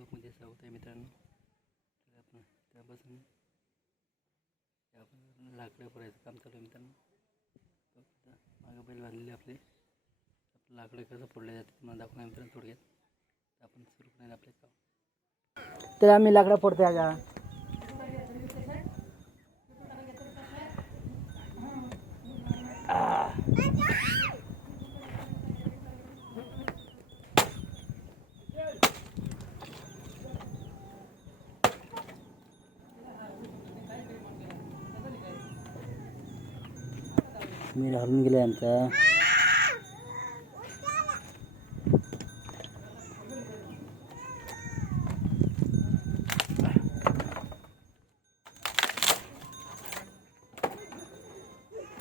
ब्लॉगमध्ये स्वागत आहे मित्रांनो. तर आपण त्यापासून आपण लाकडं फोडायचं काम चालू आहे मित्रांनो. मागं बैल बांधलेले आपले. आपलं लाकडं कसं फोडलं जाते तुम्हाला दाखवणार मित्रांनो थोडक्यात. तर आपण सुरू करणार आपले काम. तर आम्ही लाकडं फोडतोय आता. मी हलून गेले आमचा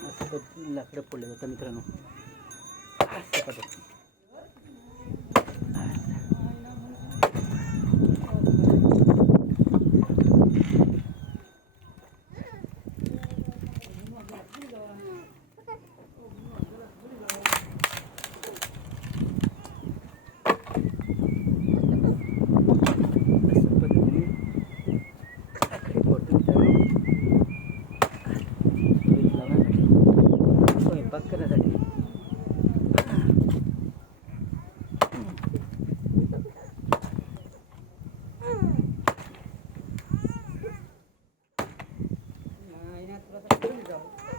असं लाकडं फोडले जातात मित्रांनो. तर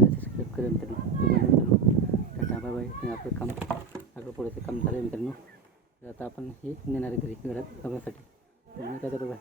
सबस्क्राईब करा मित्रांनो तुम्हाला मित्रांनो टाटा बाय बाय हे आपलं काम आपलं पुढे काम झालं मित्रांनो. तर आता आपण हे नेणार घरी घरात बघण्यासाठी. काय तर बाय?